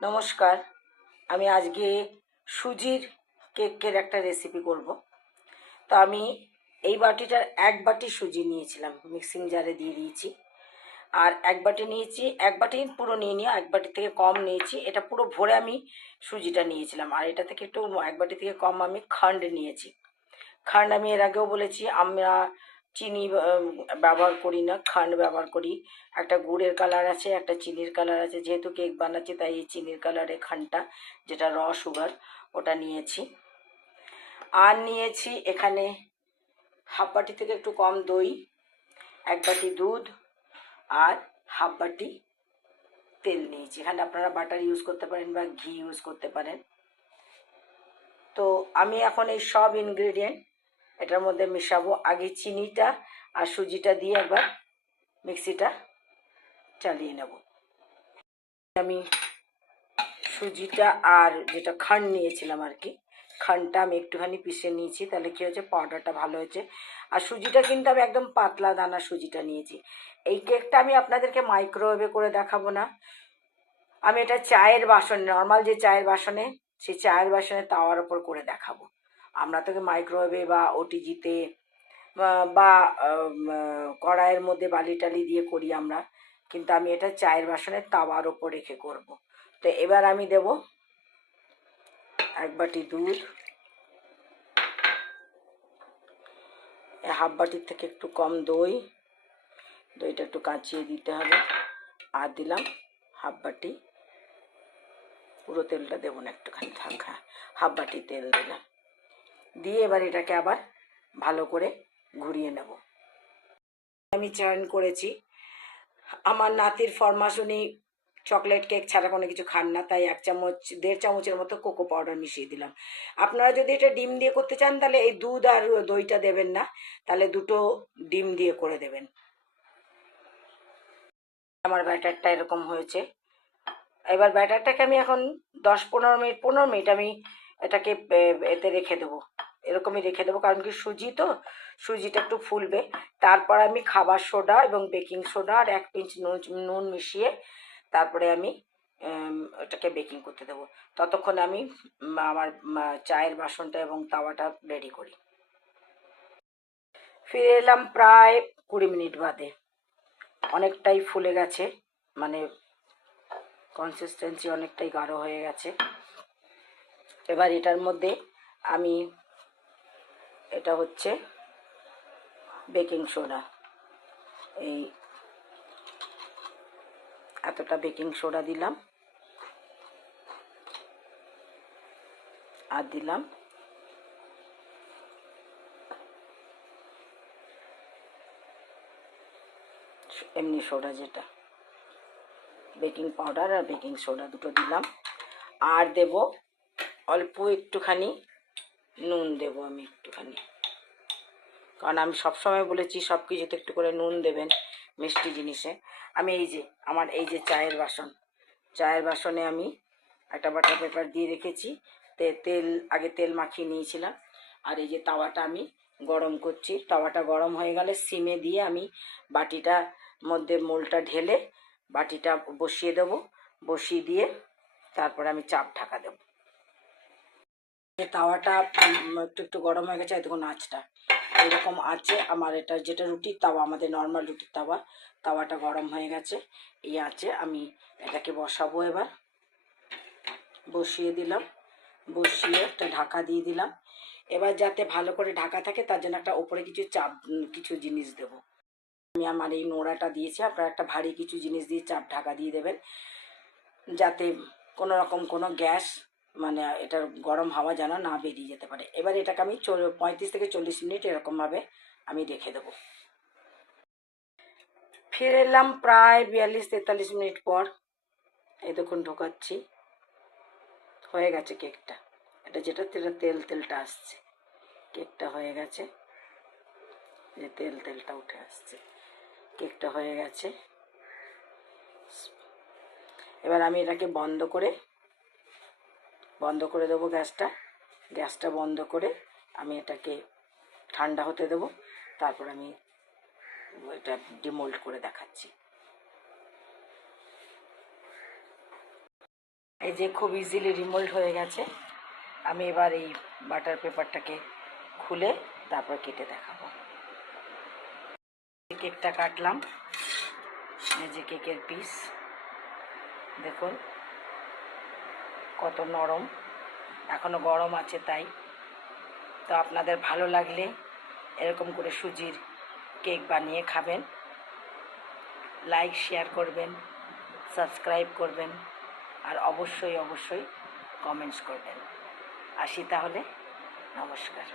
নমস্কার। আমি আজকে সুজির কেকের একটা রেসিপি করব। তো আমি এই বাটিটার 1 বাটি সুজি নিয়েছিলাম, মিক্সিং জারে দিয়ে দিয়েছি। আর 1 বাটি নিয়েছি, 1 বাটি পুরো নিয়ে 1 বাটি থেকে কম নিয়েছি। এটা পুরো ভরে আমি সুজিটা নিয়েছিলাম। আর এটা থেকে একটু 1 বাটি থেকে কম আমি খান্ড নিয়েছি। খান্ড আমি এর আগেও বলেছি, আমরা চিনি ব্যবহার করি না, খান্ড ব্যবহার করি। একটা গুড়ের কালার আছে, একটা চিনির কালার আছে। যেহেতু কেক বানাচ্ছি তাই এই চিনির কালারে খান্ডটা, যেটা সুগার, ওটা নিয়েছি। আর নিয়েছি এখানে 1/2 বাটি থেকে একটু কম দই, 1 বাটি দুধ, আর 1/2 বাটি তেল নিয়েছি। এখানে আপনারা বাটার ইউজ করতে পারেন বা ঘি ইউজ করতে পারেন। তো আমি এখন এই সব ইনগ্রেডিয়েন্ট এটার মধ্যে মেশাবো। আগে চিনিটা আর সুজিটা দিয়ে একবার মিক্সিটা চালিয়ে নেব। আমি সুজিটা আর যেটা খান্ড নিয়েছিলাম আর কি, খান্ডটা আমি একটুখানি পিষে নিয়েছি। তাহলে কী হয়েছে, পাউডারটা ভালো হয়েছে। আর সুজিটা কিন্তু আমি একদম পাতলা দানা সুজিটা নিয়েছি। এই কেকটা আমি আপনাদেরকে মাইক্রোওয়েভে করে দেখাবো না। আমি এটা চায়ের বাসন, নর্মাল যে চায়ের বাসনে, সেই চায়ের বাসনে তাওয়ার ওপর করে দেখাবো। আমরা তোকে মাইক্রোওয়েভে বা ওটিজিতে বা কড়াইয়ের মধ্যে বালি টালি দিয়ে করি আমরা, কিন্তু আমি এটা চায়ের বাসনের তাওয়ার ওপর রেখে করব। তো এবার আমি দেব 1 বাটি দুধ, 1/2 বাটির থেকে একটু কম দই, দইটা একটু কাঁচিয়ে দিতে হবে। আর দিলাম 1/2 বাটি, পুরো তেলটা দেবো না, একটুখানি থাক, 1/2 বাটি তেল দিলাম। দিয়ে এবার এটাকে আবার ভালো করে ঘুরিয়ে নেব। আমি চয়ন করেছি, আমার নাতির ফরমাস, উনি চকলেট কেক ছাড়া কোনো কিছু খান না, তাই 1 চামচ 1.5 চামচের মতো কোকো পাউডার মিশিয়ে দিলাম। আপনারা যদি এটা ডিম দিয়ে করতে চান তাহলে এই দুধ আর দইটা দেবেন না, তাহলে দুটো ডিম দিয়ে করে দেবেন। আমার ব্যাটারটা এরকম হয়েছে। এবার ব্যাটারটাকে আমি এখন 10-15 মিনিট আমি এটাকে এতে রেখে দেবো, এরকমই রেখে দেবো। কারণ কি, সুজি তো, সুজিটা একটু ফুলবে। তারপর আমি খাবার সোডা এবং বেকিং সোডা আর 1 পিঞ্চ নুন মিশিয়ে তারপরে আমি ওটাকে বেকিং করতে দেবো। ততক্ষণ আমি আমার চায়ের বাসনটা এবং তাওয়াটা রেডি করি। ফিরে এলাম প্রায় 20 মিনিট বাদে। অনেকটাই ফুলে গেছে, মানে কনসিস্টেন্সি অনেকটাই গাঢ় হয়ে গেছে। এবার এটার মধ্যে আমি, এটা হচ্ছে বেকিং সোডা, এই এতটা বেকিং সোডা দিলাম। আর দিলাম এমনি সোডা, যেটা বেকিং পাউডার আর বেকিং সোডা দুটো দিলাম। আর দেব অল্প একটুখানি নুন, দেব আমি একটুখানি, কারণ আমি সবসময় বলেছি সব কিছুতে একটু করে নুন দেবেন মিষ্টি জিনিসে। আমি এই যে আমার এই যে চায়ের বাসন, চায়ের বাসনে আমি একটা বাটার পেপার দিয়ে রেখেছি, তেল আগে তেল মাখিয়ে নিয়েছিলাম। আর এই যে তাওয়াটা আমি গরম করছি, তাওয়াটা গরম হয়ে গেলে সিমে দিয়ে আমি বাটিটার মধ্যে মোলটা ঢেলে বাটিটা বসিয়ে দেবো। বসিয়ে দিয়ে তারপরে আমি চাপ ঢাকা দেবো। তাওয়াটা একটু একটু গরম হয়ে গেছে, এতক্ষণ আঁচটা এরকম আছে আমার। এটা যেটা রুটির তাওয়া, আমাদের নর্মাল রুটির তাওয়া, তাওয়াটা গরম হয়ে গেছে। এই আছে, আমি এটাকে বসাবো। এবার বসিয়ে দিলাম, বসিয়ে একটা ঢাকা দিয়ে দিলাম। এবার যাতে ভালো করে ঢাকা থাকে তার জন্য একটা ওপরে কিছু জিনিস দেব। আমি আমার এই নোড়াটা দিয়েছি, আপনারা একটা ভারী কিছু জিনিস দিয়ে চাপ ঢাকা দিয়ে দেবেন, যাতে কোনো রকম কোনো গ্যাস, মানে এটার গরম হাওয়া যেন না বেরিয়ে যেতে পারে। এবার এটাকে আমি 35 থেকে 40 মিনিট এরকমভাবে আমি রেখে দেবো। ফিরে এলাম প্রায় 42-43 মিনিট পর। এই দেখুন ঢোকাচ্ছি, হয়ে গেছে কেকটা। এটা যেটা তেলটা আসছে, কেকটা হয়ে গেছে, যে তেলটা উঠে আসছে, কেকটা হয়ে গেছে। এবার আমি এটাকে বন্ধ করে দেবো গ্যাসটা বন্ধ করে আমি এটাকে ঠান্ডা হতে দেবো। তারপর আমি এটা ডিমোল্ড করে দেখাচ্ছি। এই যে খুব ইজিলি রিমোল্ড হয়ে গেছে। আমি এবার এই বাটার পেপারটাকে খুলে তারপর কেটে দেখাবো। কেকটা কাটলাম, এই যে কেকের পিস দেখুন কত নরম, এখনও গরম আছে তাই। তো আপনাদের ভালো লাগলে এরকম করে সুজির কেক বানিয়ে খাবেন, লাইক শেয়ার করবেন, সাবস্ক্রাইব করবেন, আর অবশ্যই অবশ্যই কমেন্টস করবেন। আসি তাহলে, নমস্কার।